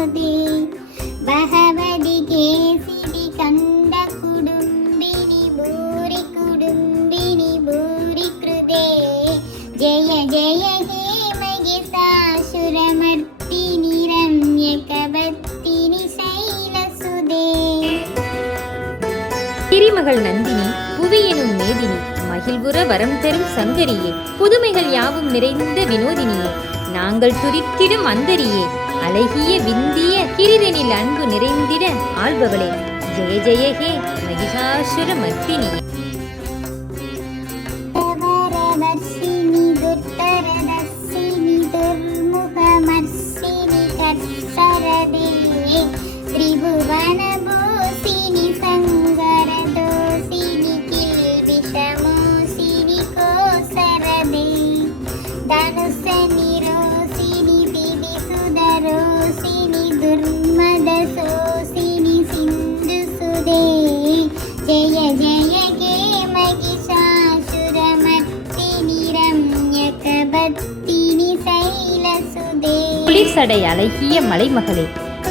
सुदे भगवति केसिति कंद कुडुम्बिनि भूरि कृदे जय जय हे महिषासुरमर्दिनि रम्यकवत्तिनि शैलसुदे கிரிமகள் நந்தினி புவியெனும் மேதினி மகிழ்வுற வரம் தரும் சங்கரியே புதுமைகள் யாவும் நிறைந்த வினோதினியே நாங்கள் துதித்திடும் அந்தரியே அழகிய விந்திய கிரிதனில் அன்பு நிறைந்திட ஆள்பவளே ஜெய ஜெய ஹே மகிஷாசுர மர்த்தினியே त्रिभुवनभूषिणि संगरदोषिणि किल्बिषमोषिणि कोसरदे धनुषनिरोषिणि विविसुधरोषिणि दुर्मदशोषिणि सिन्धुसुदे जय जय हे महिषासुरमर्दिनि रम्यकवत्तिनि शैलसुदे குளிர்சடை அழகிய மலைமகளே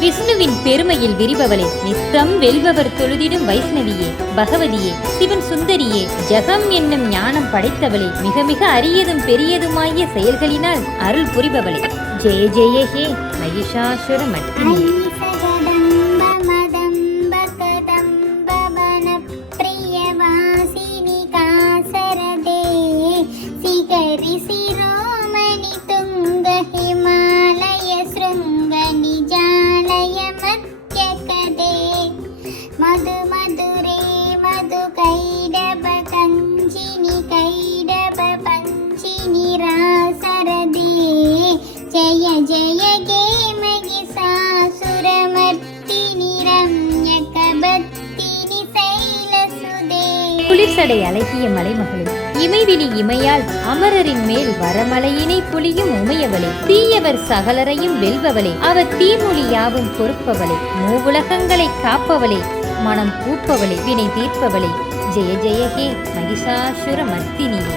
விஷ்ணுவின் பெருமையில் விரிபவளே நித்தம் வெல்பவர் தொழுதிடும் வைஷ்ணவியே பகவதியே சிவன் சுந்தரியே ஜகம் என்னும் ஞானம் படைத்தவளே மிக மிக அரியதும் பெரியதுமாகிய செயல்களினால் அருள் புரிபவளே ஜெய ஜெய ஹே மகிஷாசுர மர்த்தினி जय जय गे महिषासुरमर्दिनि रम्यकवत्तिनि शैलसुदे குளிர்சடை அழகிய மலைமகளே இமைவிழி இமையால் அமரரின் மேல் வரமலையினை பொழியும் உமையவளே தீயவர் சகலரையும் வெல்பவளே அவர் தீமொழி யாவும் பொறுப்பவளே மூவுலகங்களை காப்பவளே மனம் பூப்பவளே வினை தீர்ப்பவளே ஜெய ஜெய ஹே மகிஷாசுர மர்த்தினியே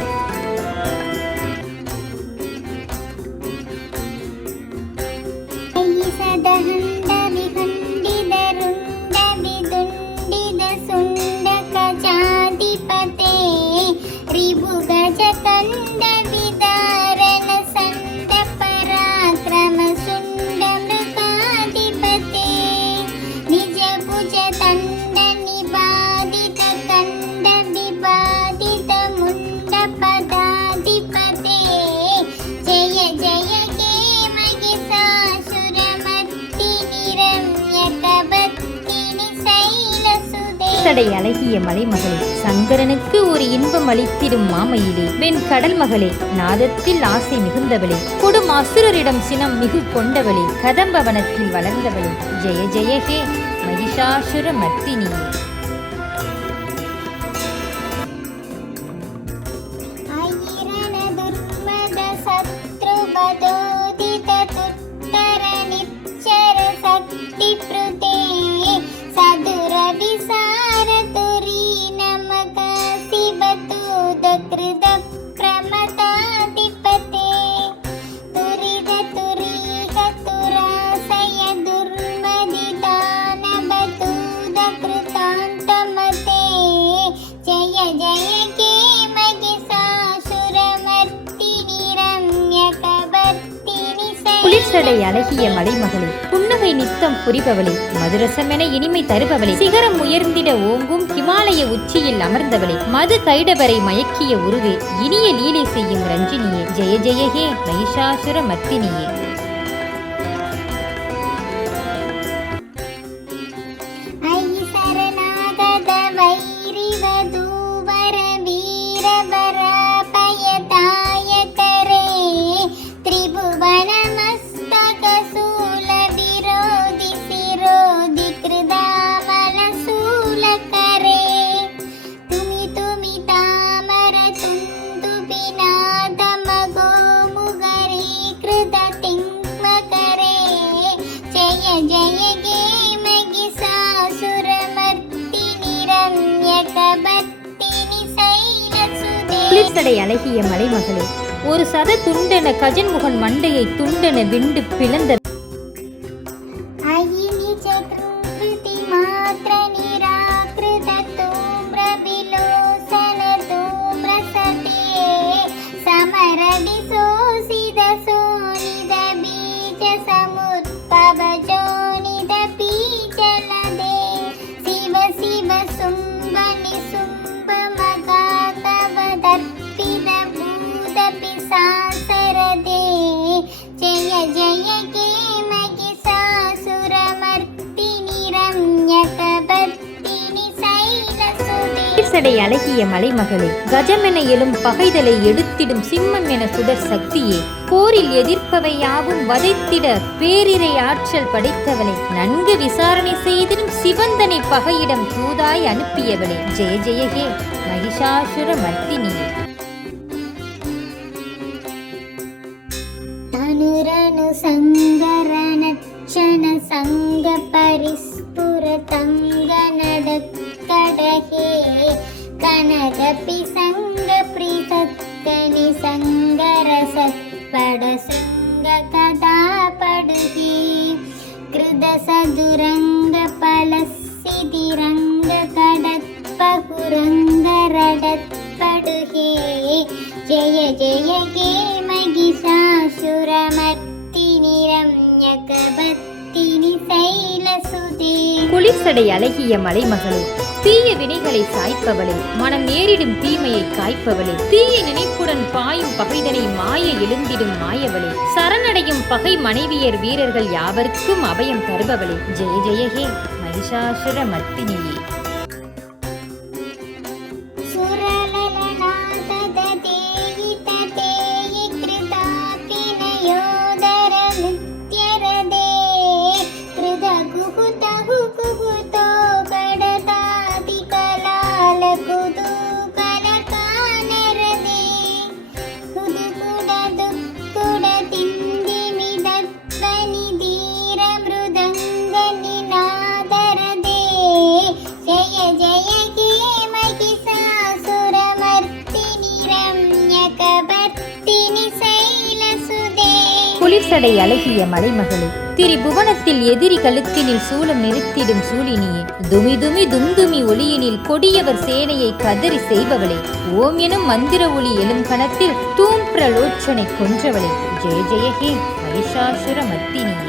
दहंड विखंडित रुंड विदुंडित सुंडक जाधिपते रिभुगज कंड विदारण संड पराक्रम सुंड मृगाधिपते निज भुज दंड निबादित कंड विबादित मुंड पदाधिपते जय जय சடை அழகிய மலைமகளே சங்கரனுக்கு ஒரு இன்பம் அளித்திடும் மாமையிலே வெண் கடல் மகளே நாதத்தில் ஆசை மிகுந்தவளே கொடும் அசுரரிடம் சினம் மிகு கொண்டவளே கதம்பவனத்தில் வளர்ந்தவளே ஜெய ஜெய ஹே மகிஷாசுர மர்த்தினியே குளிர்சடை அழகிய மலைமகளே புன்னகை நித்தம் புரிபவளே மதுரசமென இனிமை தருபவளே சிகரம் உயர்ந்திட ஓங்கும் ஹிமாலய உச்சியில் அமர்ந்தவளே மது கைடவரை மயக்கிய உருவே இனிய லீலை செய்யும் ரஞ்சினியே ஜெய ஜெய ஹே மகிஷாசுர மர்த்தினியே குளிர்சடை அழகிய மலைமகளே ஒரு சத துண்டென கஜன்முகன் மண்டையை துண்டென விண்டு பிளந்த पवजोनिद पीचलदे शिव शिव सुम्ब निसुम्ब मगा तव दर्पित भूत पिशाचरदे जय जय केमगिसासुरमर्दिनि रम्यकबर्दिनि शैलसुते. சடை அழகிய மலைமகளே, கஜமென எழும் பகைதலை எடுத்திடும் சிம்மம் என சுடர் சக்தியே, போரில் எதிர்ப்பவை யாவும் வதைத்திட பேரிரை ஆற்றல் படைத்தவளே, நன்கு விசாரணை செய்திடும் சிவந்தனை பகையிடம் தூதாய் அனுப்பியவளே, ஜெய ஜெயகே மகிஷாசுர மர்த்தினியே. தனுரனு சங்கரணட்சண சங்க பரிஸ்புர தங்க நடக்கடகே கனகபி சங்க பிரிதக்கனி சங்கரசப்பட சிங்க கதா படுகே கிருத சதுரங்க பலசிதிரங்க கடற்பகுரங்க ரடற்படுகே ஜெய ஜெய கே மகிஷாசுரமர்த்தினி ரம்யகபர்த்தினி சைலசுதே. குளிர்சடை அழகிய மலைமகளே, தீய வினைகளை சாய்ப்பவளே, மனம் நேரிடும் தீமையை காய்ப்பவளே, தீய நினைப்புடன் பாயும் பகைதனை மாய எழுந்திடும் மாயவளே, சரணடையும் பகை மனைவியர் வீரர்கள் யாவருக்கும் அபயம் தருபவளே, ஜெய ஜெயகே மகிஷாசுர மர்த்தினியே. குளிர்சடை அழகிய மலைமகளே, திரிபுவனத்தில் எதிரி கழுத்தினில் சூலம் நிறுத்திடும் சூழினியே, துமி துமி தும்துமி ஒளியினில் கொடியவர் சேனையை கதறி செய்பவளே, ஓம் எனும் மந்திர ஒளி எழும் கணத்தில் தூம் பிரலோச்சனை கொன்றவளே, ஜெய ஜெயகே மகிஷாசுர மர்த்தினியே.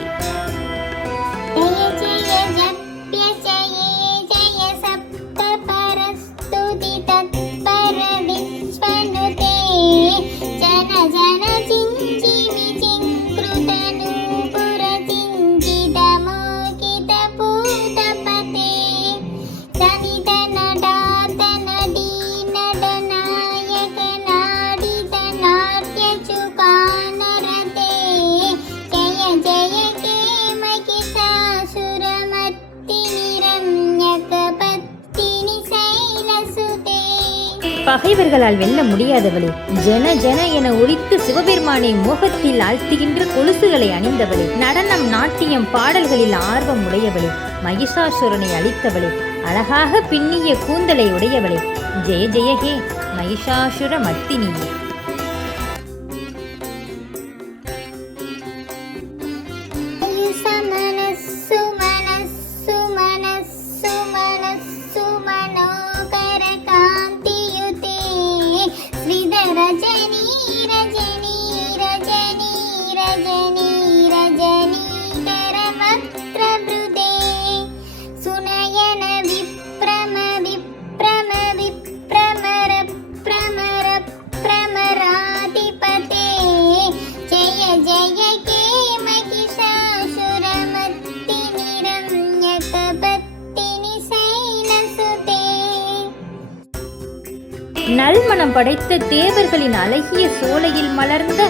பகைவர்களால் வெல்ல முடியாதவளே, ஜன ஜன என ஒலித்து சிவபெருமானை மோகத்தில் ஆழ்த்துகின்ற கொலுசுகளை அணிந்தவளே, நடனம் நாட்டியம் பாடல்களில் ஆர்வம் உடையவளே, மகிஷாசுரனை அழித்தவளே, அழகாக பின்னிய கூந்தலை உடையவளே, ஜெய ஜெயகே மகிஷாசுர மர்த்தினியே. நல்மணம் படைத்த தேவர்களின் அழகிய சோலையில் மலர்ந்த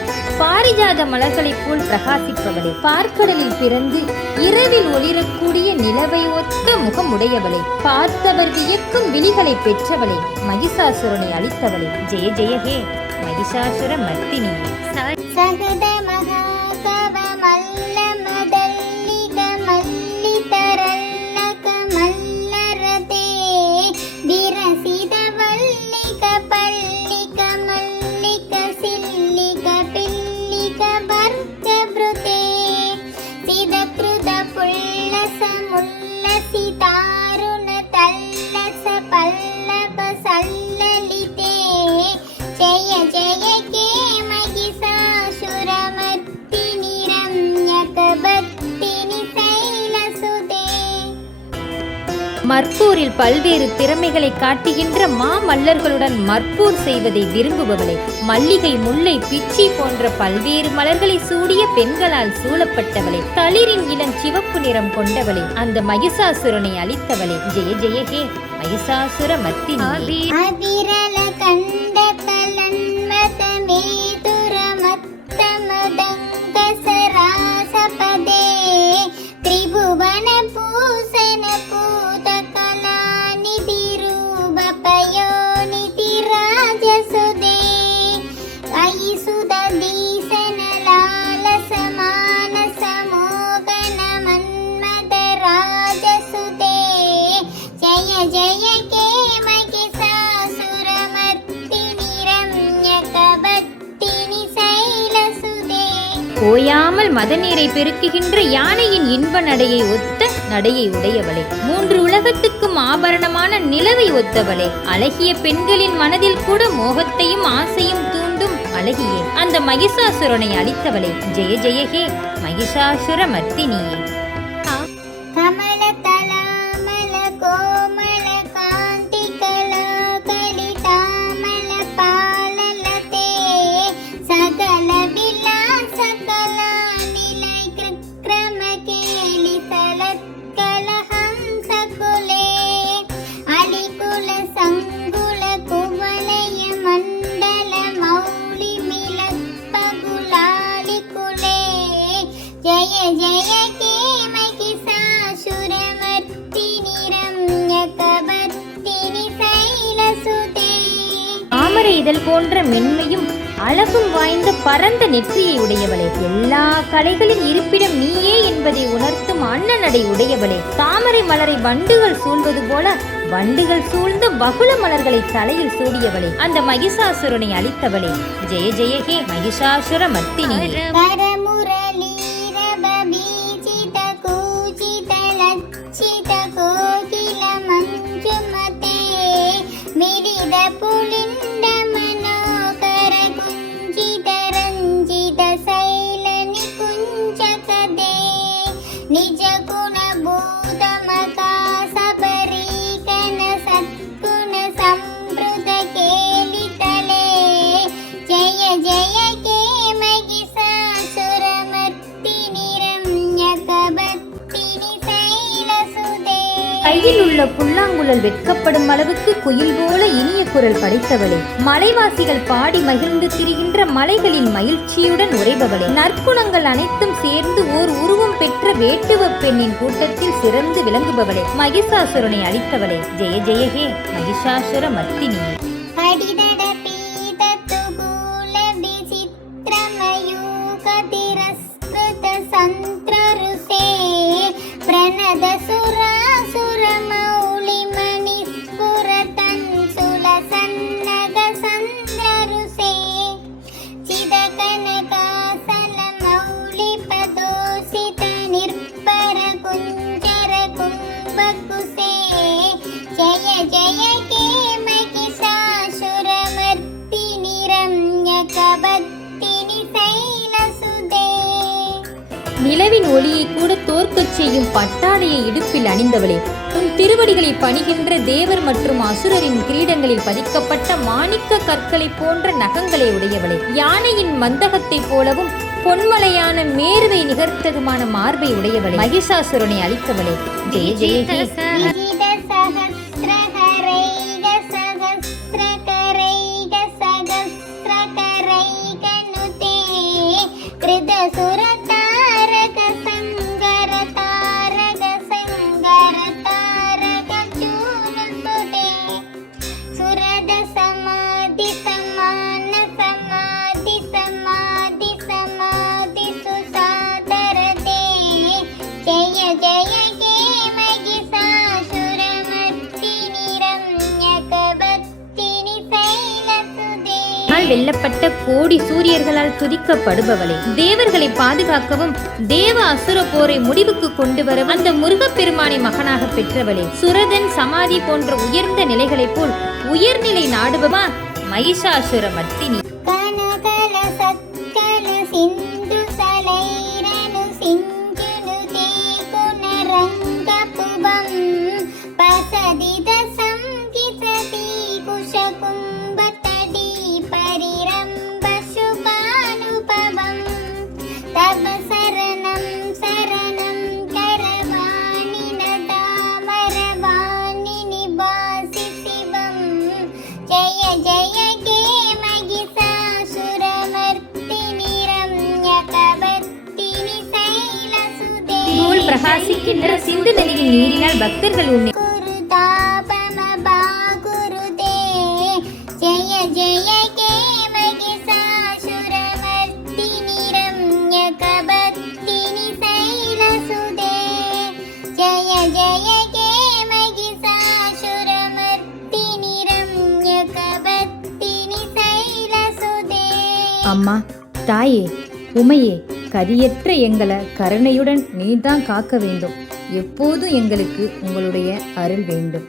பாரிஜாத மலர்களைப் போல் பிரகாசிப்பவளே, பார்க்கடலில் பிறந்து இரவில் ஒளிரக்கூடிய நிலவை ஒத்த முகமுடையவளே, பார்த்தவர் வியக்கும் விழிகளை பெற்றவளே, மகிஷாசுரனை அழித்தவளே, ஜெய ஜெயகே மகிஷாசுர மர்த்தினியே. சகத மகாகவ மல்ல மதல்லிக மல்லிதரல்லக மல்லரதே விரசித வல்லிக பல்லிக மல்லிக சில்லிக பில்லிக வர்க்க ப்ருதே சிதக்ருத புல்லச முல்லசி தாருண தல்லச பல்லப சல்லலிதே ஜெய ஜெய கே மகிஷாசுரமர்த்தினி ரம்யகபர்த்தினி மற்போரில் பல்வேறு திறமைகளை காட்டுகின்ற மாமல்லர்களுடன் மற்போர் செய்வதை விரும்புபவளே, மல்லிகை, முல்லை, பிச்சி போன்ற பல்வேறு மலர்களை சூடிய பெண்களால் சூழப்பட்டவளே, தளிரின் இளம் சிவப்பு நிறம் கொண்டவளே, அந்த மகிஷாசுரனை அழித்தவளே, ஜெய ஜெய ஹே மகிஷாசுர மர்த்தினி. அதிரல கண்ட தலன்மத மேதுர மத்தமதங்க சராசபதே திரிபுவன பூசன பூத கலாநிதி ரூப பயோநிதி ராஜசுதே ஐசுத தீசன லாலச மானச மோகன மன்மத ராஜசுதே ஜய ஜய கே மகிஷாசுரமர்த்தினி ரம்யகபத்தினி சைலசுதே. ஓயாமல் மதநீரை பெருக்குகின்ற யானையின் இன்ப நடையை ஒத்த நடையை உடையவளே, 3 உலகத்துக்கும் ஆபரணமான நிலவை ஒத்தவளே, அழகிய பெண்களின் மனதில் கூட மோகத்தையும் ஆசையும் தூண்டும் அழகியே, அந்த மகிஷாசுரனை அழித்தவளே, ஜெய ஜெய ஹே மகிஷாசுர மர்த்தினியே. கமல தலாமல கோமல காந்தி கலா கலிதாமல பாலலதே சகல விலாச கலா நிலை கிருக்ரம கேலி சலத்கல ஹம்சகுலே அலிகுல சங்குல குவலய மண்டல மௌலி மிலத்பகுலாலி குலே ஜய ஜய கே மகிஷாசுரமர்த்தினி ரம்யகபத்தினி சைலசுதே. தாமரை இதழ் போன்ற மென்மையும் அழகும் வாய்ந்த பரந்த நெற்றியை உடையவளே, எல்லா கலைகளின் இருப்பிடம் நீயே என்பதை உணர்த்தும் அன்னநடை உடையவளே, தாமரை மலரை வண்டுகள் சூழ்வது போல வண்டுகள் சூழ்ந்த பகுள மலர்களை தலையில் சூடியவளே, அந்த மகிஷாசுரனை அழித்தவளே, ஜெய ஜெய ஹே மகிஷாசுர மர்த்தினி. கரமுரளீரவ பீஜித கூஜித லச்சித கோகில மஞ்சுமதே மிரித புலிண்ட மனோகர குஞ்சித ரஞ்சித சைல நிகுஞ்சகதே நிஜ குண பூதமகா சபரீகன சத்குண சம்பிருத கேலிதலே ஜய ஜய கே மகிஷாசுரமர்த்தினி ரம்யகபத்தினி சைலசுதே. கையில் உள்ள புல்லாங்குழல் வெட்கப்படும் அளவுக்கு குயில் போல இனிய குரல் படைத்தவளே, மலைவாசிகள் பாடி மகிழ்ந்து திரிகின்ற மலைகளில் மகிழ்ச்சியுடன் உறைபவளே, நற்குணங்கள் அனைத்தும் சேர்ந்து ஓர் உருவம் பெற்ற வேட்டுவ பெண்ணின் கூட்டத்தில் சிறந்து விளங்குபவளே, மகிஷாசுரனை அழித்தவளே, ஜெய ஜெய ஹே மகிஷாசுர மர்த்தினி. படிதட பீத துகூல விசித்ர மயூக திரஸ்கிருத சந்திரருசே பிரணத சுராசுர மௌலி மணி ஸ்புர தன்சுல சன்னக சந்திரருசே சிதகனகாசல மௌலி பதோசித நிர்பர குஞ்சர கும்பகுசே ஜய ஜய கே மகிஷாசுரமர்த்தினி ரம்யகபத்தினி சைலசுதே. நிலவின் ஒளியை கூட தோற்கச் செய்யும் பட்டாடையை இடுப்பில் அணிந்தவளே, உன் திருவடிகளை பணிகின்ற தேவர் மற்றும் அசுரரின் கிரீடங்களில் பதிக்கப்பட்ட மாணிக்க கற்களை போன்ற நகங்களை உடையவளே, யானையின் மந்தகத்தைப் போலவும் பொன்மலையான மேருவை நிகர்த்ததுமான மார்பை உடையவளே, மகிஷாசுரனை அழித்தவளே, ஜெய ஜெய ஹே. விஜித சஹஸ்ரஹரைக சஹஸ்ரகரைக சஹஸ்ரகரைக நுதே கிருத சுர தாரக சங்கர தாரக சங்கர தாரக சூனுசுதே சுரத சமாதி சமான சமாதி சமாதி சமாதி சுசாதரதே ஜய ஜய கே மகிஷாசுரமர்த்தினி ரம்யகபத்தினி சைலசுதே. வெல்லப்பட்ட கோடி சூரியர்களால் துதிக்கப்படுபவளே, தேவர்களை பாதுகாக்கவும் தேவ அசுர போரை முடிவுக்கு கொண்டு வர அந்த முருகப்பெருமானை மகனாக பெற்றவளே, சுரதன் சமாதி போன்ற உயர்ந்த நிலைகளைப் போல் உயர்நிலை நாடுபவா மகிஷாசுர மர்த்தினி. கனகல சத்கல சிந்து சலைரனு சிஞ்சுனு தேகுண ரங்க புவம் பச வசிக்கின்ற சிந்து நதியின் நீரினால் பக்தர்கள் உன்னை குருதாபமபாகுருதே ஜெய ஜெய கே மகிஷாசுரமர்த்தினி ரம்யகபத்தினி சைலசுதே ஜெய ஜெய கே மகிஷாசுரமர்த்தினி ரம்யகபத்தினி சைலசுதே. அம்மா, தாயே, உமையே, கதியற்ற எங்களை கருணையுடன் நீதான் காக்க வேண்டும். எப்போதும் எங்களுக்கு உங்களுடைய அருள் வேண்டும்.